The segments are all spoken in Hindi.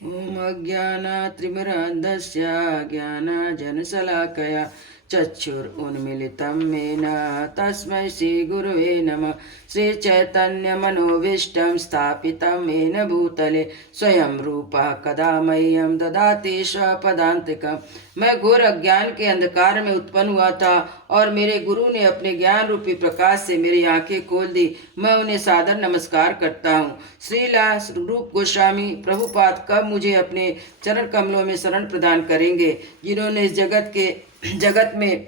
ॐ अज्ञानात्रिमिरान्धस्य ज्ञानाञ्जनशलाकया चक्षुरुन्मीलितं येन तस्मै श्रीगुरवे नमः। श्रीचैतन्यमनोभीष्टं स्थापितं येन भूतले स्वयं रूपः कदा मह्यं ददाति स्वपदान्तिकम्। मैं घोर अज्ञान के अंधकार में उत्पन्न हुआ था और मेरे गुरु ने अपने ज्ञान रूपी प्रकाश से मेरी आंखें खोल दी। मैं उन्हें सादर नमस्कार करता हूँ। श्रीला रूप गोस्वामी प्रभुपाद कब मुझे अपने चरण कमलों में शरण प्रदान करेंगे, जिन्होंने इस जगत में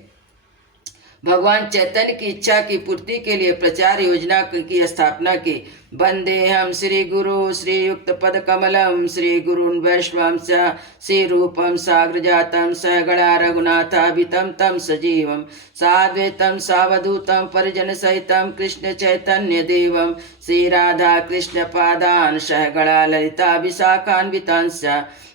भगवान चैतन्य की इच्छा की पूर्ति के लिए प्रचार योजना की स्थापना की। वंदे हम श्री गुरु श्री युक्त पद कमलम श्री गुरुन् वैष्णवंश श्री रूपम साग्र जातम सहगणा रघुनाथाभितम तम सजीवम साद्वैतम सावधूतम परिजन सहितम कृष्ण चैतन्य देवम श्री राधा कृष्ण पादान सहगणा ललिता विशाखान्वितांश।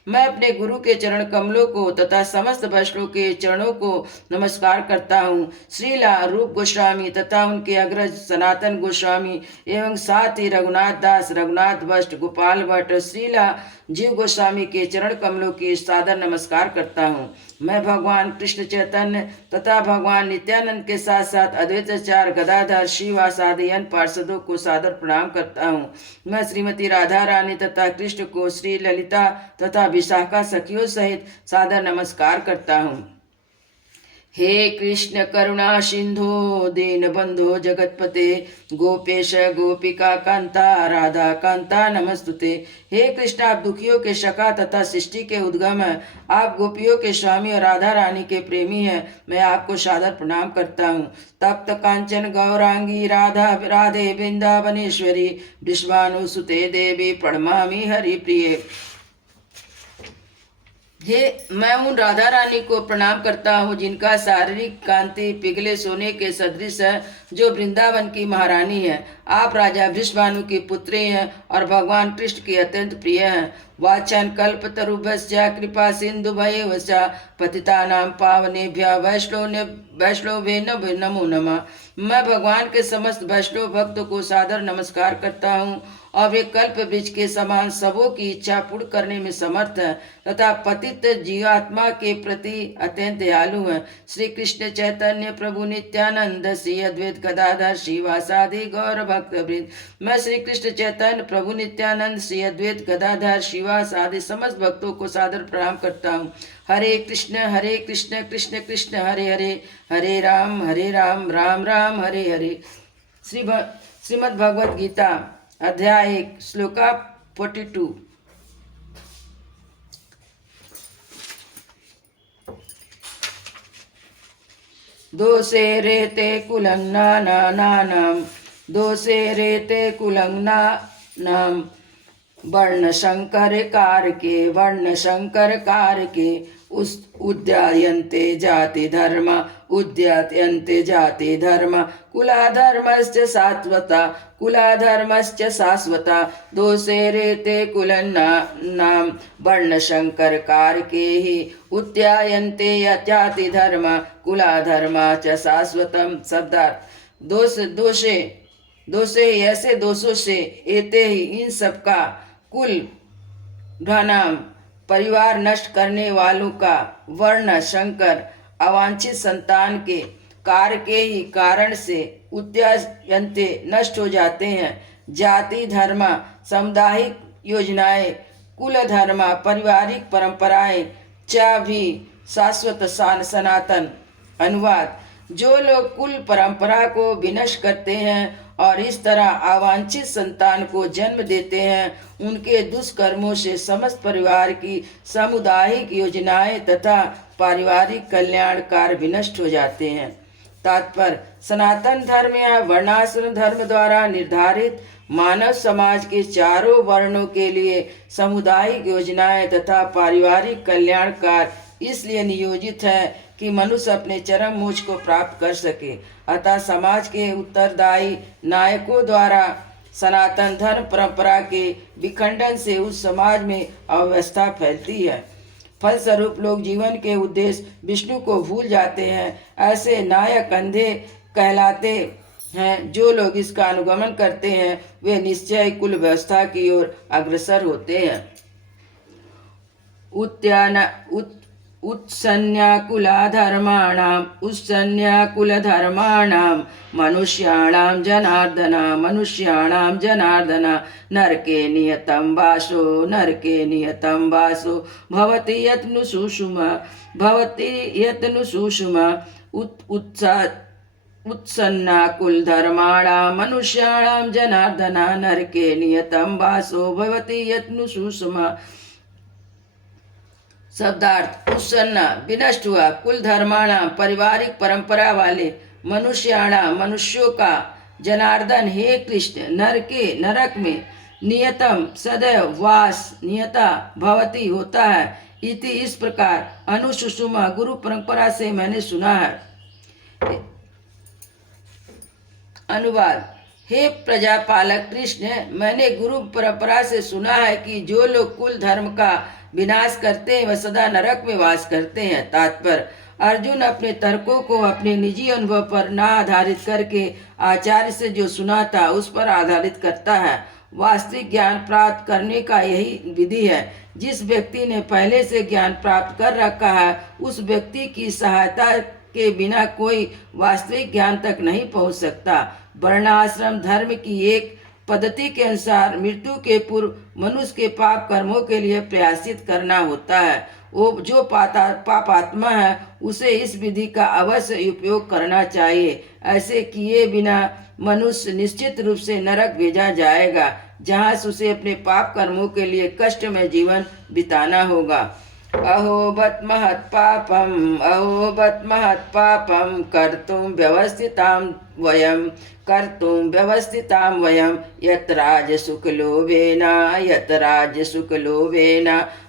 मैं अपने गुरु के चरण कमलों को तथा समस्त वैष्णव के चरणों को नमस्कार करता हूँ। श्रीला रूप गोस्वामी तथा उनके अग्रज सनातन गोस्वामी एवं साथ ही रघुनाथ दास, रघुनाथ भट्ट, गोपाल भट्ट, श्रीला जीव गोस्वामी के चरण कमलों की सादर नमस्कार करता हूँ। मैं भगवान कृष्ण चैतन्य तथा भगवान नित्यानंद के साथ साथ अद्वैताचार्य गदाधर श्रीवास आदि अन्य पार्षदों को सादर प्रणाम करता हूँ। मैं श्रीमती राधा रानी तथा कृष्ण को श्री ललिता तथा विशाखा सखियों सहित सादर नमस्कार करता हूँ। हे कृष्ण करुणा सिंधु दीन बंधो जगतपते गोपेश गोपिका कांता राधा कांता नमस्तुते। हे कृष्ण, आप दुखियों के शका तथा सृष्टि के उद्गम हैं। आप गोपियों के स्वामी और राधा रानी के प्रेमी हैं। मैं आपको सादर प्रणाम करता हूँ। तप्त कांचन गौरांगी राधा राधे वृंदावनेश्वरी विश्वानुसुते देवी प्रणमामि हरि प्रिय। मैं उन राधा रानी को प्रणाम करता हूँ जिनका शारीरिक कांति पिघले सोने के सदृश है, जो वृंदावन की महारानी है। आप राजा वृषभानु की पुत्री हैं और भगवान कृष्ण की अत्यंत प्रिय हैं। वाचन कल्प तरुभ्य कृपा सिंधु भयवश पतितानां पावनेभ्य वैष्णवे नमो नमः। मैं भगवान के समस्त वैष्णव भक्तों को सादर नमस्कार करता हूँ और वे कल्प वृक्ष के समान सबों की इच्छा पूर्ण करने में समर्थ है तथा पतित जीवात्मा के प्रति अत्यंत दयालु है। श्री कृष्ण चैतन्य प्रभु नित्यानंद श्री अद्वैत गदाधर श्रीवासादि गौर भक्त वृंद। मैं श्री कृष्ण चैतन्य प्रभु नित्यानंद श्री अद्वैत गदाधर श्रीवास आदि समस्त भक्तों को सादर प्रणाम करता हूँ। हरे कृष्ण कृष्ण कृष्ण हरे हरे, हरे राम राम राम हरे हरे। श्रीमद् भगवद गीता अध्याय 1 श्लोका 42। दोषे रेते कुलंगनानानाम दोषे रेते कुलंगनानाम वर्ण शंकर कारके उद्यायन्ते जाति धर्म कुलाधर्मश्च शाश्वता दोषे रेते कुलन्नानां वर्णशंकर कारके ही उद्यायन्ते जाति धर्म कुलाधर्म च शाश्वतम। शब्दार्थ दोषे ऐसे दोषों से एते ही इन सबका कुल नाम परिवार नष्ट करने वालों का, वर्ण शंकर अवांछित संतान के, कार के ही कारण से उद्यायन्ते नष्ट हो जाते हैं, जाति धर्म सामुदायिक योजनाएं, कुल धर्म पारिवारिक परंपराएं, च भी शाश्वत सनातन। अनुवाद: जो लोग कुल परंपरा को विनष्ट करते हैं और इस तरह अवांछित संतान को जन्म देते हैं, उनके दुष्कर्मों से समस्त परिवार की सामुदायिक योजनाएं तथा पारिवारिक कल्याण कार्य विनष्ट हो जाते हैं। तात्पर्य: सनातन धर्म या वर्णाश्रम धर्म द्वारा निर्धारित मानव समाज के चारों वर्णों के लिए सामुदायिक योजनाएं तथा पारिवारिक कल्याण कार्य इसलिए नियोजित है कि मनुष्य अपने चरम मोक्ष को प्राप्त कर सके। अतः समाज के उत्तरदायी नायकों द्वारा सनातन धर्म परंपरा के विखंडन से उस समाज में अव्यवस्था फैलती है। फलस्वरूप लोग जीवन के उद्देश्य विष्णु को भूल जाते हैं। ऐसे नायक अंधे कहलाते हैं। जो लोग इसका अनुगमन करते हैं वे निश्चय कुल व्यवस्था की ओर अग्रसर होते हैं। उत्यान उत्सन्याकुलधर्माणां मनुष्याणां जनार्दन नरके नियतं वासो भवति यत्नु सुषुमा उत्सन्नाकुलधर्माणां मनुष्याणां जनार्दन नरके नियतं वासो भवति यत्नु सुषुमा। शब्दार्थ उत्सन्न विनष्ट हुआ, कुल धर्माणा पारिवारिक परंपरा वाले, मनुष्याणा मनुष्यों का, जनार्दन हे कृष्ण, नरके नरक में, नियतम सदैव, वास नियता भवति होता है, इति इस प्रकार, अनुसुषुमा गुरु परंपरा से मैंने सुना है। अनुवाद। हे प्रजापालक कृष्ण, मैंने गुरु परंपरा से सुना है कि जो लोग कुल धर्म का विनाश करते हैं वह सदा नरक में वास करते हैं। तात्पर्य, अर्जुन अपने तर्कों को अपने निजी अनुभव पर न आधारित करके आचार्य से जो सुना था उस पर आधारित करता है। वास्तविक ज्ञान प्राप्त करने का यही विधि है। जिस व्यक्ति ने पहले से ज्ञान प्राप्त कर रखा है उस व्यक्ति की सहायता के बिना कोई वास्तविक ज्ञान तक नहीं पहुंच सकता। वर्णाश्रम धर्म की एक पद्धति के अनुसार मृत्यु के पूर्व मनुष्य के पाप कर्मों के लिए प्रयासित करना होता है। वो जो पापात्मा है उसे इस विधि का अवश्य उपयोग करना चाहिए। ऐसे किए बिना मनुष्य निश्चित रूप से नरक भेजा जाएगा, जहाँ से उसे अपने पाप कर्मों के लिए कष्टमय जीवन बिताना होगा। अहोबत महत् पापम कर्तुं व्यवस्थितां वयं यत् राजसुखलोभेन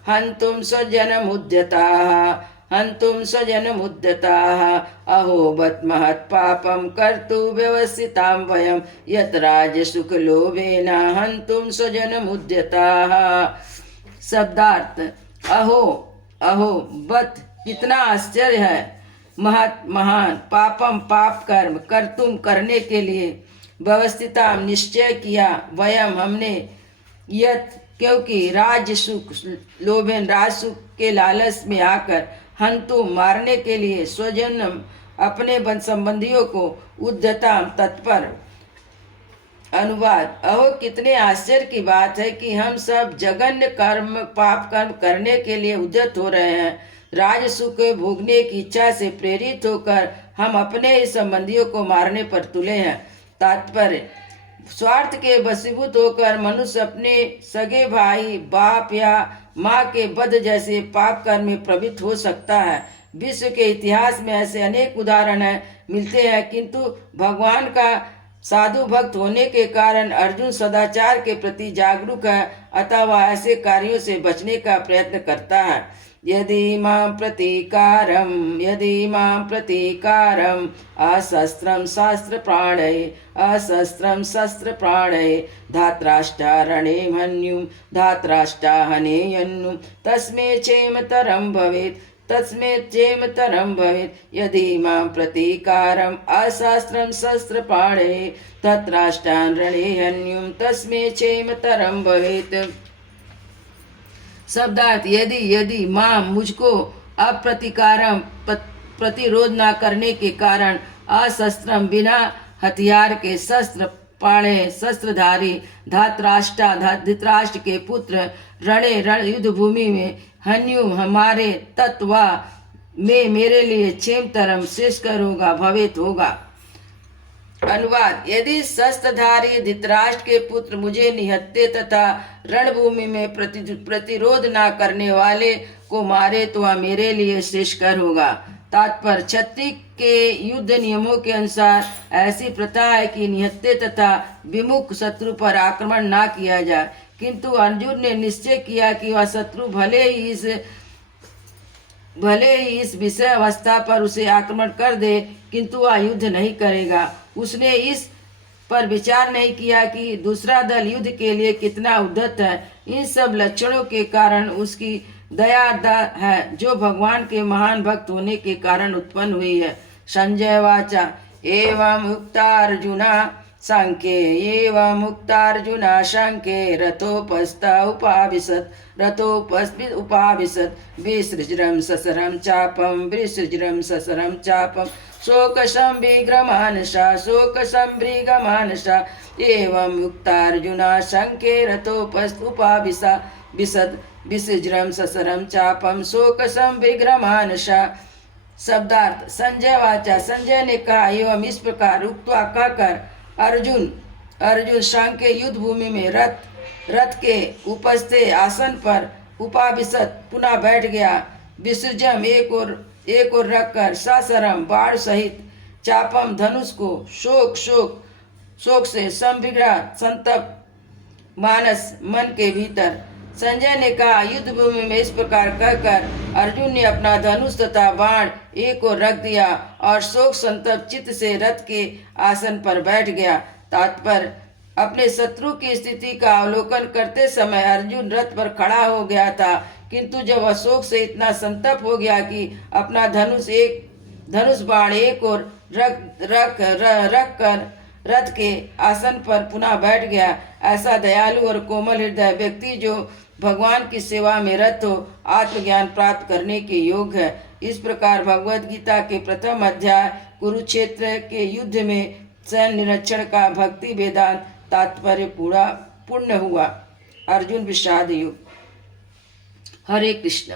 हन्तुं स्वजनमुद्यताः अहोबत महत् पापं कर्तुं व्यवस्थितां वयं यत् राजसुखलोभेन हन्तुं स्वजनमुद्यताः। शब्दार्थ, अहो बत कितना आश्चर्य है, महान पापम पाप कर्म, कर्तुम करने के लिए, व्यवस्थिता निश्चय किया, वयम हमने, यत क्योंकि, राज्य सुख लोभेन राज सुख के लालच में आकर, हंतु मारने के लिए, स्वजन अपने बंद संबंधियों को, उद्यता तत्पर। अनुवाद। अहो कितने आश्चर्य की बात है कि हम सब जघन्य कर्म पाप कर्म करने के लिए उद्यत हो रहे हैं। राज सुख भोगने की इच्छा से प्रेरित होकर हम अपने ही संबंधियों को मारने पर तुले हैं। तात्पर्य, स्वार्थ के वशीभूत होकर मनुष्य अपने सगे भाई, बाप या माँ के वध जैसे पाप कर्म में प्रवृत्त हो सकता है। विश्व के इतिहास में ऐसे अनेक उदाहरण मिलते हैं, किंतु भगवान का साधु भक्त होने के कारण अर्जुन सदाचार के प्रति जागरूक है, अतः वह ऐसे कार्यों से बचने का प्रयत्न करता है। यदि मां प्रतीकारम अशस्त्रम शस्त्र प्राणये धात्राष्टा रणे मन्युम धात्राष्टा हनेयन्नुम तस्मै चेमतरम भवेत् यदि मां प्रतीकारम अशस्त्रम शस्त्र प्राणये तत्राष्टान रणे हन्युम तस्मै चेमतरम भवेत्। शब्दार्थ, यदि मां मुझको अप्रतिकारम प्रतिरोध न करने के कारण अशस्त्रम बिना हथियार के शस्त्र पाणे शस्त्रधारी धृतराष्ट्र के पुत्र रण युद्ध भूमि में हन्यु हमारे तत्वा में मेरे लिए क्षेमतरम श्रेष्ठकर होगा भवेत होगा। अनुवाद। यदि शस्त्रधारी धृतराष्ट्र के पुत्र मुझे निहत्ते तथा रणभूमि में प्रतिरोध न करने वाले को मारे तो वह मेरे लिए श्रेष्ठकर होगा। तात्पर्य, क्षत्रिय के युद्ध नियमों के अनुसार ऐसी प्रथा है कि निहत्ते तथा विमुख शत्रु पर आक्रमण न किया जाए, किंतु अर्जुन ने निश्चय किया कि वह शत्रु भले ही इस विषय अवस्था पर उसे आक्रमण कर दे, किंतु वह युद्ध नहीं करेगा। उसने इस पर विचार नहीं किया कि दूसरा दल युद्ध के लिए कितना उद्यत है। इन सब लक्षणों के कारण उसकी दया है, जो भगवान के महान भक्त होने के कारण उत्पन्न हुई है। संजय वाचा। एवं उक्ता अर्जुना सांख्ये एवं मुक्तार्जुना शङ्के रथोपस्थित विसृज्रं ससरं चापं शोकसंविग्रमानसा एवं मुक्तार्जुना शङ्के रथोपस्थित विसृज्रं ससरं चापं शोकसंविग्रमानसा। शब्दार्थ। संजय वाचा, संजय ने कहा एवं इस प्रकार उक्त्वा कहकर अर्जुन शंख के युद्ध भूमि में रथ के उपस्थित आसन पर उपाविशत पुनः बैठ गया। विसृजम एक और रखकर, ससरम बाण सहित, चापम धनुष को, शोक से, संविग्रह संतप्त मानस मन के भीतर। संजय ने कहा युद्ध भूमि में इस प्रकार कहकर अर्जुन ने अपना धनुष तथा बाण एक और रख दिया और शोक संतप्त चित्त से रथ के आसन पर बैठ गया। तात्पर्य। अपने शत्रु की स्थिति का अवलोकन करते समय अर्जुन रथ पर खड़ा हो गया था, किंतु जब वह शोक से इतना संतप्त हो गया कि अपना धनुष बाण एक और रख कर रथ के आसन पर पुनः बैठ गया। ऐसा दयालु और कोमल हृदय व्यक्ति जो भगवान की सेवा में रत हो, आत्मज्ञान प्राप्त करने के योग्य है। इस प्रकार भगवद गीता के प्रथम अध्याय कुरुक्षेत्र के युद्ध में सैन्य निरीक्षण का भक्ति वेदांत तात्पर्य पूर्ण हुआ। अर्जुन विषाद युग। हरे कृष्ण।